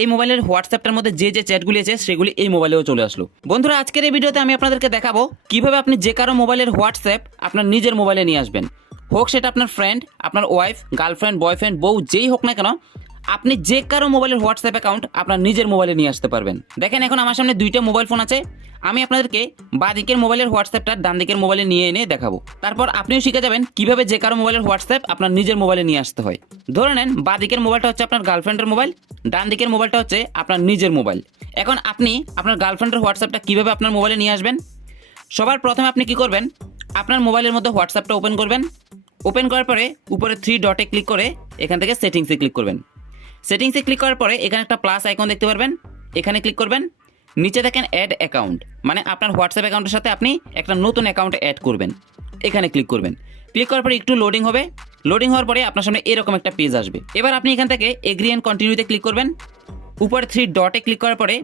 এই মোবাইলের হোয়াটসঅ্যাপটার মধ্যে যে যে চ্যাটগুলি আছে সেগুলি এই মোবাইলেও চলে আসলো। বন্ধুরা, আজকের এই ভিডিওতে আমি আপনাদেরকে দেখাবো কীভাবে আপনি যে কারও মোবাইলের হোয়াটসঅ্যাপ আপনার নিজের মোবাইলে নিয়ে আসবেন। হোক সেটা আপনার ফ্রেন্ড আপনার ওয়াইফ গার্লফ্রেন্ড বয়ফ্রেন্ড বউ, যেই হোক না কেন, আপনি যে কারও মোবাইলের হোয়াটসঅ্যাপ অ্যাকাউন্ট আপনার নিজের মোবাইলে নিয়ে আসতে পারবেন। দেখেন এখন আমার সামনে দুইটা মোবাইল ফোন আছে। আমি আপনাদেরকে দিকের মোবাইলের হোয়াটসঅ্যাপটা ডান দিকের মোবাইলে নিয়ে এনে দেখাবো। তারপর আপনিও শিখে যাবেন কীভাবে যে কারও মোবাইলের হোয়াটসঅ্যাপ আপনার নিজের মোবাইলে নিয়ে আসতে হয়। ধরে নেন দিকের মোবাইলটা হচ্ছে আপনার গার্লফ্রেন্ডের মোবাইল ডান দিকের মোবাইলটা হচ্ছে আপনার নিজের মোবাইল। এখন আপনি আপনার গার্লফ্রেন্ডের হোয়াটসঅ্যাপটা কীভাবে আপনার মোবাইলে নিয়ে আসবেন? সবার প্রথমে আপনি কি করবেন? আপনার মোবাইলের মধ্যে হোয়াটসঅ্যাপটা ওপেন করবেন। ওপেন করার পরে উপরে থ্রি ডটে ক্লিক করে এখান থেকে সেটিংসে ক্লিক করবেন। সেটিংসে ক্লিক করার পরে এখানে একটা প্লাস আইকন দেখতে পারবেন। এখানে ক্লিক করবেন। নিচে দেখেন অ্যাড অ্যাকাউন্ট মানে আপনার হোয়াটসঅ্যাপ অ্যাকাউন্টের সাথে আপনি একটা নতুন অ্যাকাউন্ট অ্যাড করবেন। এখানে ক্লিক করবেন। ক্লিক করার পরে একটু লোডিং হবে। লোডিং হওয়ার পরে আপনার সামনে এরকম একটা পেজ আসবে। এবার আপনি এখান থেকে এগ্রি অ্যান্ড কন্টিনিউতে ক্লিক করবেন। উপরে থ্রি ডটে ক্লিক করার পরে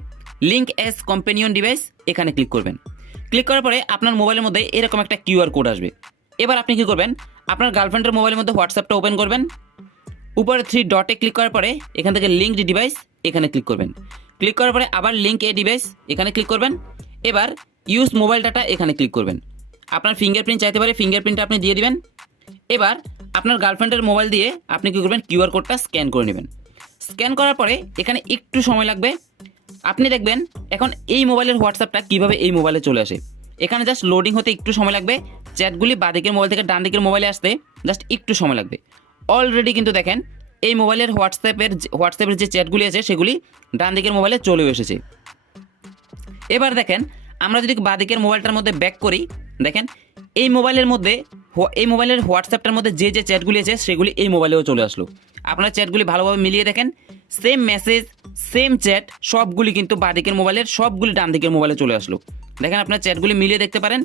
লিঙ্ক এস কম্পেনিয়ন ডিভাইস এখানে ক্লিক করবেন। ক্লিক করার পরে আপনার মোবাইলের মধ্যে এরকম একটা কিউআর কোড আসবে। এবার আপনি কি করবেন? আপনার গার্লফ্রেন্ডের মোবাইলের মধ্যে হোয়াটসঅ্যাপটা ওপেন করবেন। উপরে থ্রি ডটে ক্লিক করার পরে এখান থেকে লিঙ্কড ডিভাইস এখানে ক্লিক করবেন। ক্লিক করার পরে আবার লিঙ্ক এ ডিভাইস এখানে ক্লিক করবেন। এবার ইউজ মোবাইল ডাটা এখানে ক্লিক করবেন। আপনার ফিঙ্গারপ্রিন্ট চাইতে পারে ফিঙ্গারপ্রিন্টটা আপনি দিয়ে দিবেন। এবার আপনার গার্লফ্রেন্ডের মোবাইল দিয়ে আপনি কী করবেন কিউআর কোডটা স্ক্যান করে নেবেন। স্ক্যান করার পরে এখানে একটু সময় লাগবে। আপনি দেখবেন এখন এই মোবাইলের হোয়াটসঅ্যাপটা কীভাবে এই মোবাইলে চলে আসে। এখানে জাস্ট লোডিং হতে একটু সময় লাগবে। চ্যাটগুলি বাদিকের মোবাইল থেকে ডান দিকের মোবাইলে আসতে জাস্ট একটু সময় লাগবে। অলরেডি কিন্তু দেখেন এই মোবাইলের হোয়াটসঅ্যাপের হোয়াটসঅ্যাপের যে চ্যাটগুলি আছে, সেগুলি ডান দিকের মোবাইলে চলেও এসেছে। এবার দেখেন, আমরা যদি বাদিকের মোবাইলটার মধ্যে ব্যাক করি, দেখেন, এই মোবাইলের মধ্যে এই মোবাইলের হোয়াটসঅ্যাপটার মধ্যে যে যে চ্যাটগুলি আছে, সেগুলি এই মোবাইলেও চলে আসলো। আপনার চ্যাটগুলি ভালোভাবে মিলিয়ে দেখেন সেম মেসেজ সেম চ্যাট সবগুলি কিন্তু বাদিকের মোবাইলের সবগুলি ডান দিকের মোবাইলে চলে আসলো। দেখেন, আপনার চ্যাটগুলি মিলিয়ে দেখতে পারেন।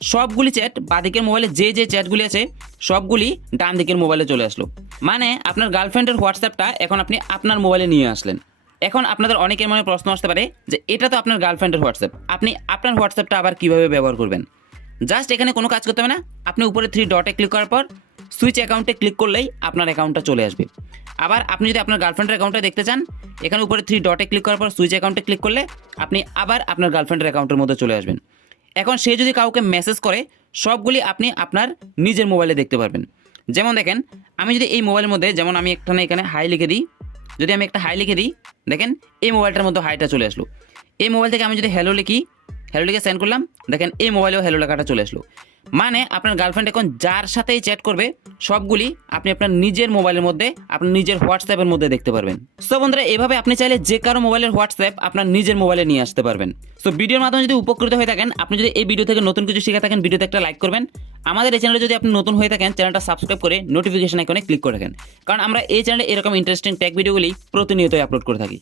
সবগুলি চ্যাট বাদিকের মোবাইলে যে যে চ্যাটগুলি আছে, সবগুলি ডান দিকের মোবাইলে চলে আসলো। মানে আপনার গার্লফ্রেন্ডের হোয়াটসঅ্যাপটা এখন আপনি আপনার মোবাইলে নিয়ে আসলেন। এখন আপনাদের অনেকের মনে প্রশ্ন আসতে পারে যে এটা তো আপনার গার্লফ্রেন্ডের হোয়াটসঅ্যাপ আপনি আপনার হোয়াটসঅ্যাপটা আবার কীভাবে ব্যবহার করবেন? জাস্ট এখানে কোনো কাজ করতে হবে না। আপনি উপরে থ্রি ডটে ক্লিক করার পর সুইচ অ্যাকাউন্টে ক্লিক করলেই আপনার অ্যাকাউন্টটা চলে আসবে। আবার আপনি যদি আপনার গার্লফ্রেন্ডের অ্যাকাউন্টটা দেখতে চান, এখানে উপরে থ্রি ডটে ক্লিক করার পর সুইচ অ্যাকাউন্টে ক্লিক করলে আপনি আবার আপনার গার্লফ্রেন্ডের অ্যাকাউন্টের মধ্যে চলে আসবেন। এখন সে যদি কাউকে মেসেজ করে, সবগুলি আপনি আপনার নিজের মোবাইলে দেখতে পারবেন। যেমন দেখেন, আমি যদি এই মোবাইলের মধ্যে, যেমন আমি এখানে এখানে হাই লিখে দিই, যদি আমি একটা হাই লিখে দিই, দেখেন এই মোবাইলটার মধ্যে হাইটা চলে আসলো। এই মোবাইল থেকে আমি যদি হ্যালো লিখি হ্যালো লিখে সেন্ড করলাম, দেখেন এই মোবাইলেও হ্যালো লেখাটা চলে আসলো। মানে আপনার গার্লফ্রেন্ড এখন যার সাথেই চ্যাট করবে, সবগুলি আপনি আপনার নিজের মোবাইলের মধ্যে, আপনার নিজের হোয়াটসঅ্যাপের মধ্যে দেখতে পারবেন। সো বন্ধুরা, এভাবে আপনি চাইলে যে কারও মোবাইলের হোয়াটসঅ্যাপ আপনার নিজের মোবাইলে নিয়ে আসতে পারবেন। সো ভিডিওর মাধ্যমে যদি উপকৃত হয়ে থাকেন, আপনি যদি এই ভিডিও থেকে নতুন কিছু শিখে থাকেন, ভিডিওতে একটা লাইক করবেন। আমাদের এই চ্যানেলে যদি আপনি নতুন হয়ে থাকেন চ্যানেলটা সাবস্ক্রাইব করে নোটিফিকেশন আইকনে ক্লিক করে রাখেন কারণ আমরা এই চ্যানেলে এরকম ইন্টারেস্টিং টেক ভিডিওগুলি প্রতিনিয়তই আপলোড করে থাকি।